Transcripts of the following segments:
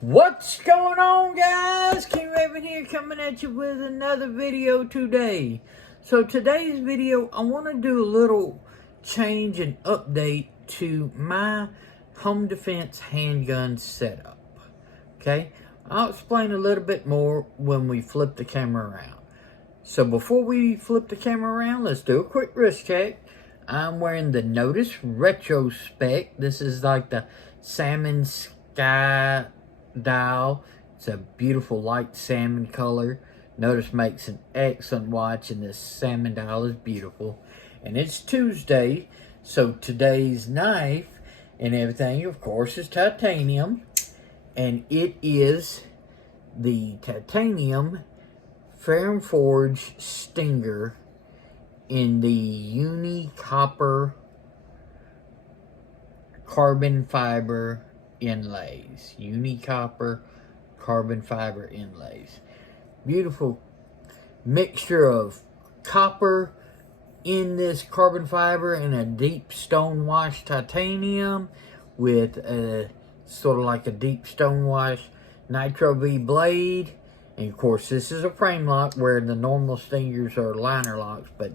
What's going on, guys? King Raven here, coming at you with another video today. So today's video, I want to do a little change and update to my home defense handgun setup. Okay, I'll explain a little bit more when we flip the camera around. So before we flip the camera around, let's do a quick wrist check. I'm wearing the Notice Retrospect. This is like the salmon sky dial. It's a beautiful light salmon color. Notice makes an excellent watch, and this salmon dial is beautiful. And it's Tuesday, so today's knife and everything, of course, is titanium. And it is the titanium Fair and Forge Stinger in the uni copper carbon fiber inlays. Uni-copper carbon fiber inlays. Beautiful mixture of copper in this carbon fiber and a deep stone wash titanium with a sort of like a deep stone wash Nitro V blade. And of course, this is a frame lock where the normal Stingers are liner locks, but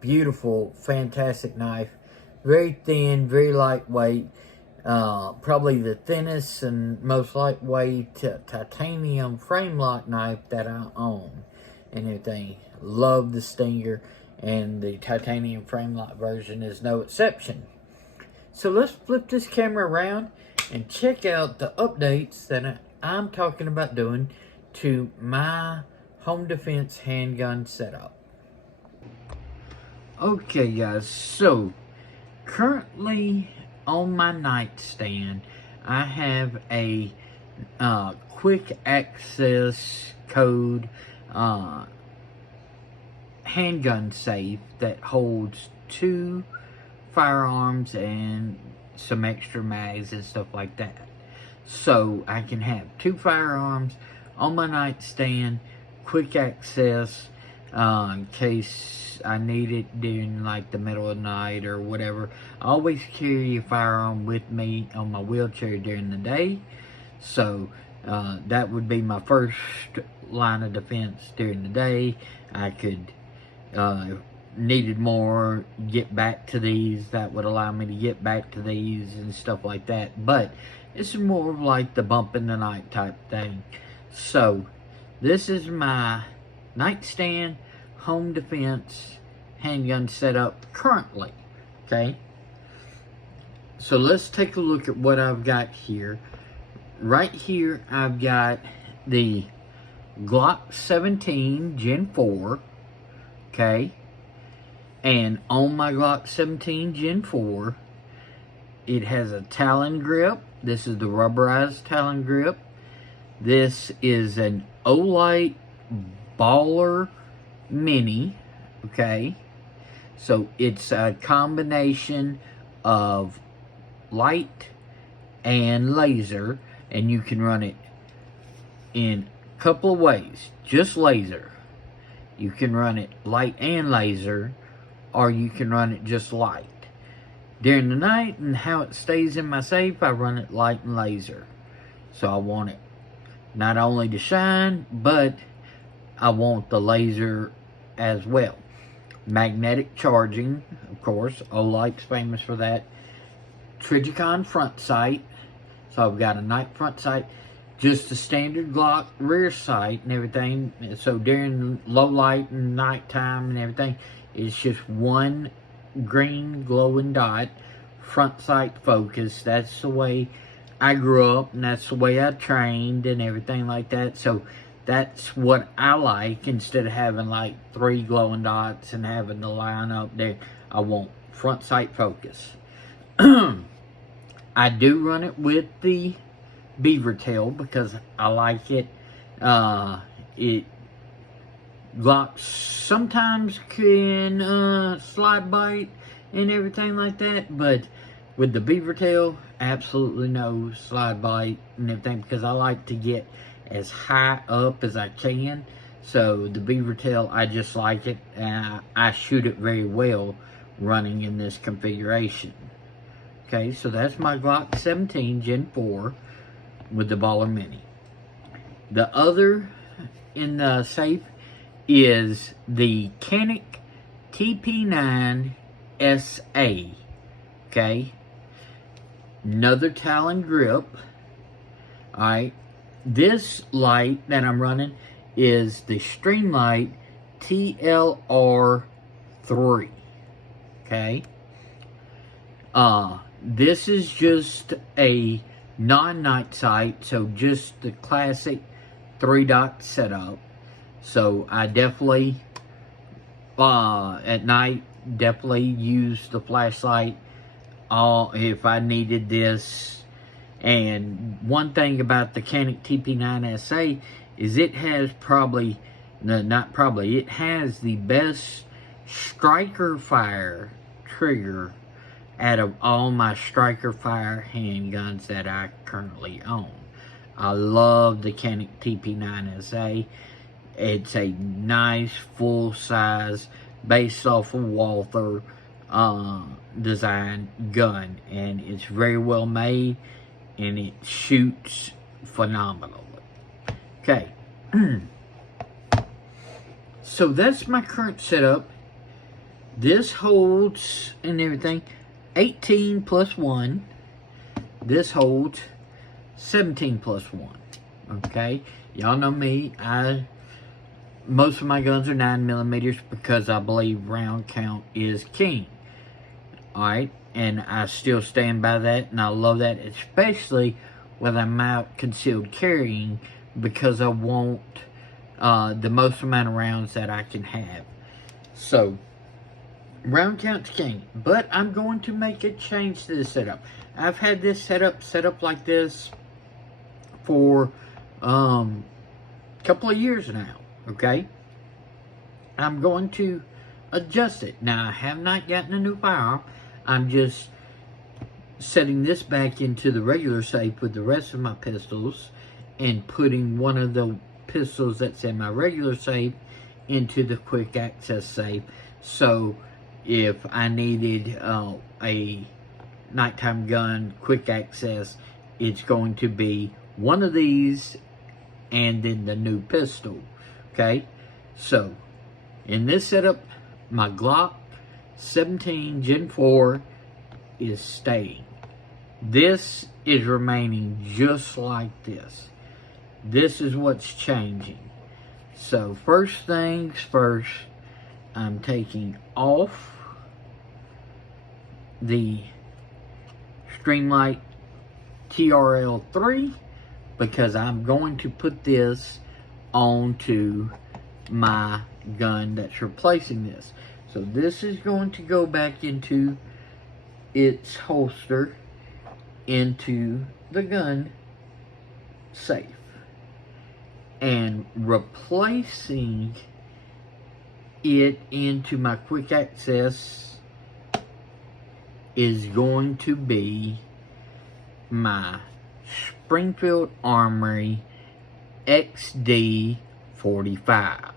beautiful, fantastic knife. Very thin, very lightweight. Probably the thinnest and most lightweight titanium frame lock knife that I own and everything. Love the Stinger, and the titanium frame lock version is no exception. So let's flip this camera around and check out the updates that I'm talking about doing to my home defense handgun setup. Okay, guys, so currently on my nightstand, I have a quick access code handgun safe that holds 2 firearms and some extra mags and stuff like that. So I can have 2 firearms on my nightstand, quick access, in case I need it during like the middle of the night or whatever. I always carry a firearm with me on my wheelchair during the day, so that would be my first line of defense during the day. I could needed more, get back to these. That would allow me to get back to these and stuff like that, but this is more of like the bump in the night type thing. So this is my nightstand home defense handgun setup currently. Okay, so let's take a look at what I've got here. Right here I've got the Glock 17 Gen 4. Okay, and on my Glock 17 Gen 4, it has a Talon grip. This is the rubberized Talon grip. This is an Olight Baller Mini. Okay, so it's a combination of light and laser, and you can run it in a couple of ways. Just laser. You can run it light and laser, or you can run it just light. During the night and how it stays in my safe, I run it light and laser. So I want it not only to shine, but I want the laser as well. Magnetic charging, of course. Olight's famous for that. Trijicon front sight. So I've got a night front sight. Just a standard Glock rear sight and everything. So during low light and nighttime and everything, it's just one green glowing dot. Front sight focus. That's the way I grew up, and that's the way I trained and everything like that. So that's what I like, instead of having like 3 glowing dots and having to line up there. I want front sight focus. I do run it with the beaver tail because I like it. Glocks sometimes can slide bite and everything like that, but with the beaver tail, absolutely no slide bite and everything, because I like to get as high up as I can. So the beaver tail, I just like it, and I shoot it very well running in this configuration. Okay, so that's my Glock 17 Gen 4. with the Baller Mini. The other in the safe is the Canik TP9 SA. Okay. Another Talon grip. Alright. This light that I'm running is the Streamlight TLR3. Okay. This is just a non-night sight, so just the classic 3-dot setup. So I definitely at night definitely use the flashlight if I needed this. And one thing about the Canik TP9 SA is it has it has the best striker fire trigger out of all my striker fire handguns that I currently own. I love the Canik TP9 SA. It's a nice full size, based off of Walther design gun, and it's very well made, and it shoots phenomenally. Okay. So that's my current setup. This holds and everything 18 plus 1. This holds 17 plus 1. Okay. Y'all know me. Most of my guns are 9mm because I believe round count is king. Alright. And I still stand by that, and I love that, especially when I'm out concealed carrying, because I want the most amount of rounds that I can have. So, round count's king. But I'm going to make a change to this setup. I've had this set up like this for a couple of years now. Okay? I'm going to adjust it. Now, I have not gotten a new firearm. I'm just setting this back into the regular safe with the rest of my pistols, and putting one of the pistols that's in my regular safe into the quick access safe. So if I needed a nighttime gun quick access, it's going to be one of these and then the new pistol. Okay, so in this setup, my Glock 17 Gen 4 is staying. This is remaining just like this. This is what's changing. So first things first, I'm taking off the Streamlight TRL3 because I'm going to put this onto my gun that's replacing this. So this is going to go back into its holster into the gun safe. And replacing it into my quick access is going to be my Springfield Armory Xd 45.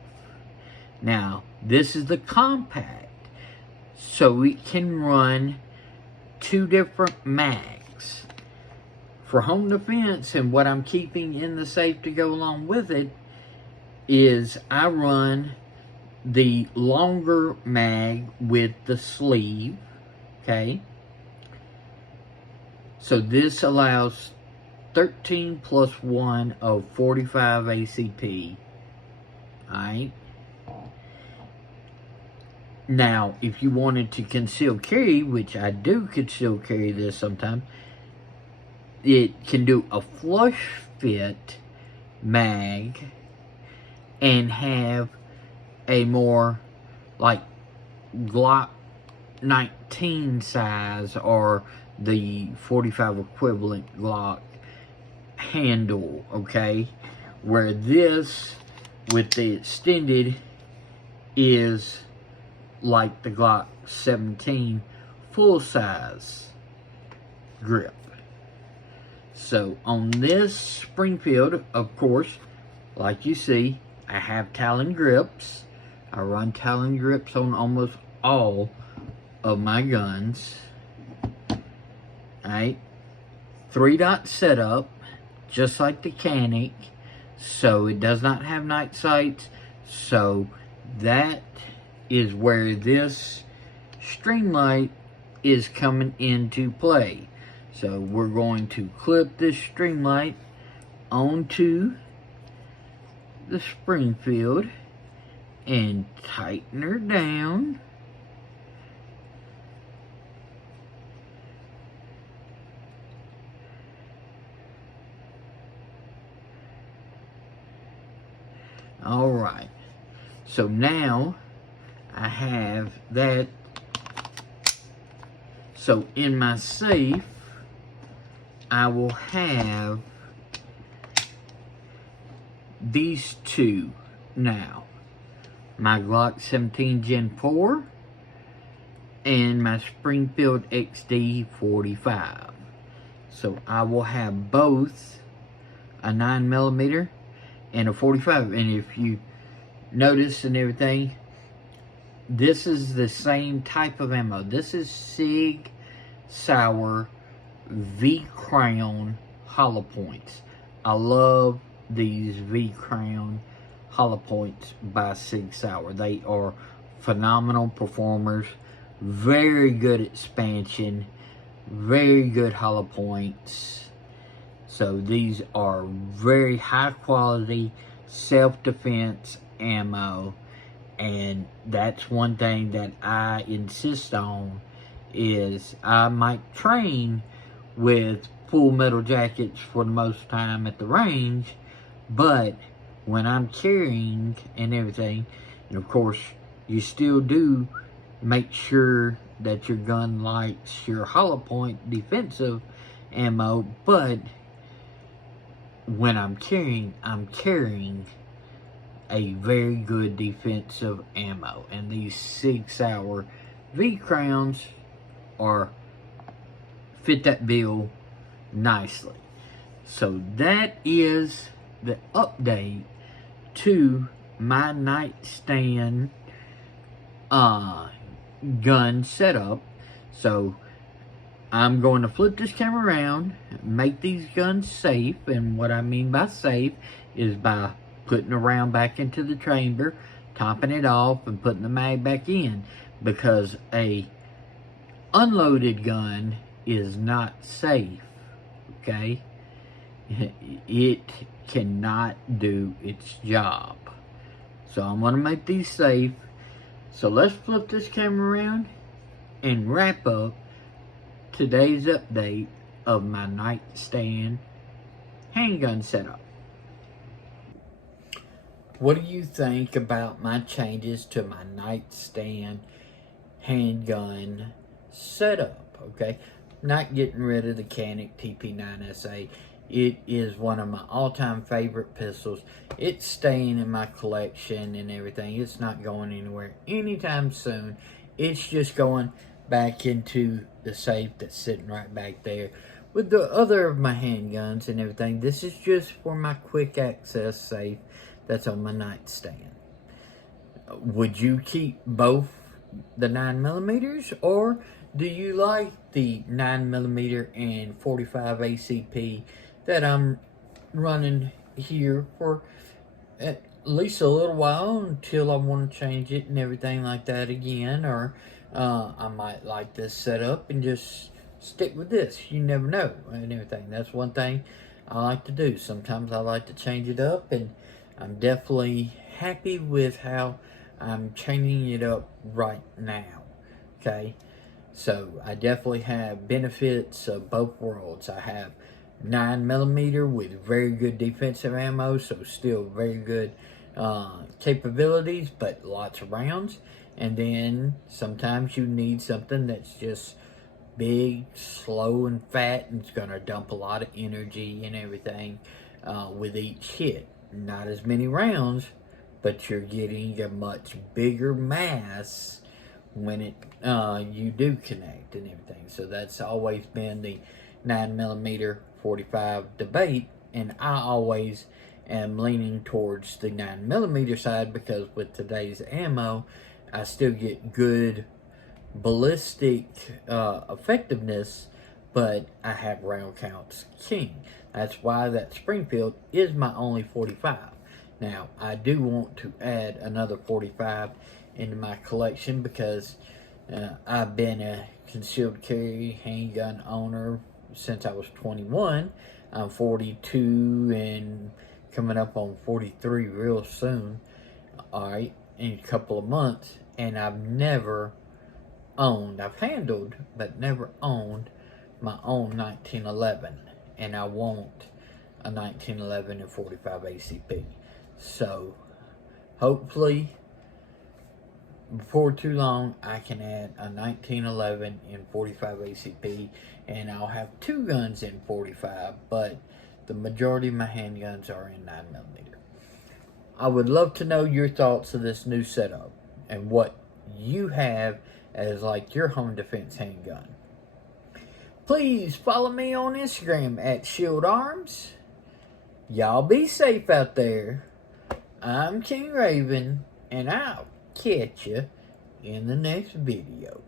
Now, this is the compact, so it can run 2 different mags. For home defense, and what I'm keeping in the safe to go along with it, is I run the longer mag with the sleeve, okay? So this allows 13 plus 1 of 45 ACP, alright? Now, if you wanted to conceal carry, which I do conceal carry this sometimes, it can do a flush fit mag and have a more like Glock 19 size or the 45 equivalent Glock handle, okay? Where this with the extended is like the Glock 17 full size grip. So on this Springfield, of course, like you see, I have Talon grips. I run Talon grips on almost all of my guns. Alright, 3-dot setup. just like the Canic. So it does not have night sights. So that is where this Streamlight is coming into play. So we're going to clip this Streamlight onto the Springfield and tighten her down. Alright, so now I have that. So in my safe, I will have these two now. My Glock 17 Gen 4 and my Springfield Xd 45. So I will have both a 9mm and a 45. And if you notice and everything, this is the same type of ammo. This is Sig Sauer V-Crown hollow points. I love these V-Crown hollow points by Sig Sauer. They are phenomenal performers, very good expansion, very good hollow points. So these are very high quality self-defense ammo, and that's one thing that I insist on. Is I might train with full metal jackets for the most time at the range, but when I'm carrying and everything, and of course you still do make sure that your gun likes your hollow point defensive ammo, but when I'm carrying a very good defensive ammo, and these Sig Sauer V-Crowns are fit that bill nicely. So that is the update to my nightstand gun setup. So I'm going to flip this camera around, make these guns safe, and what I mean by safe is by putting the round back into the chamber, topping it off, and putting the mag back in, because a unloaded gun is not safe, okay? It cannot do its job. So I'm going to make these safe. So let's flip this camera around and wrap up today's update of my nightstand handgun setup. What do you think about my changes to my nightstand handgun setup? Okay, not getting rid of the Canic TP9SA. It is one of my all-time favorite pistols. It's staying in my collection and everything. It's not going anywhere anytime soon. It's just going back into the safe that's sitting right back there with the other of my handguns and everything. This is just for my quick access safe that's on my nightstand. Would you keep both the 9mm, or do you like the 9mm and 45 ACP that I'm running here for at least a little while until I want to change it and everything like that again? Or I might like this setup and just stick with this. You never know and everything. That's one thing I like to do. Sometimes I like to change it up, and I'm definitely happy with how I'm changing it up right now. Okay, so I definitely have benefits of both worlds. I have 9mm with very good defensive ammo, so still very good capabilities, but lots of rounds. And then sometimes you need something that's just big, slow, and fat, and it's gonna dump a lot of energy and everything with each hit. Not as many rounds, but you're getting a much bigger mass when it you do connect and everything. So that's always been the 9mm 45 debate, and I always am leaning towards the 9mm side, because with today's ammo I still get good ballistic effectiveness but I have round counts king. That's why that Springfield is my only 45. Now, I do want to add another 45 into my collection because I've been a concealed carry handgun owner since I was 21. I'm 42 and coming up on 43 real soon. Alright, in a couple of months. And I've never owned, I've handled, but never owned my own 1911. And I want a 1911 and 45 ACP. So, hopefully, before too long, I can add a 1911 in 45 ACP, and I'll have two guns in 45, but the majority of my handguns are in 9mm. I would love to know your thoughts of this new setup and what you have as like your home defense handgun. Please follow me on Instagram at Shield Arms. Y'all be safe out there. I'm King Raven, and I'll catch you in the next video.